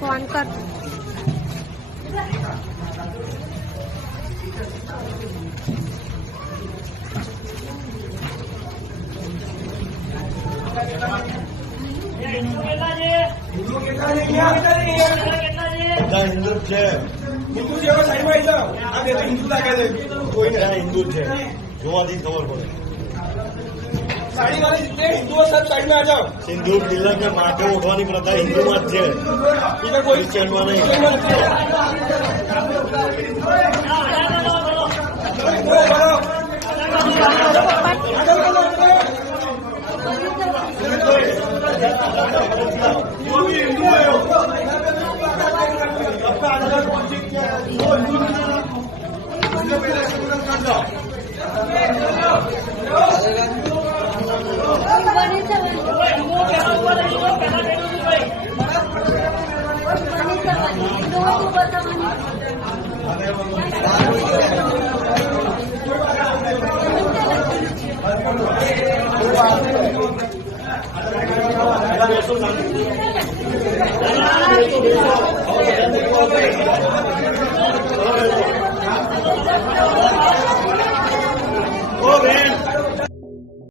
phone कर हिंदू છે હિન્દુ જેવો સાઈડમાં જાઓ આ બે હિન્દુ લાગે છે કોઈ નહીં હિન્દુ છે જોવાથી ખબર પડે સાડી વાળી जितने हिंदुओं सब साइड में आ जाओ सिंदूर तिलक के माथे उठवानी प्रथा हिंदू में છે इधर कोई क्रिश्चियन में नहीं जो भी हिंदू है ओ बहन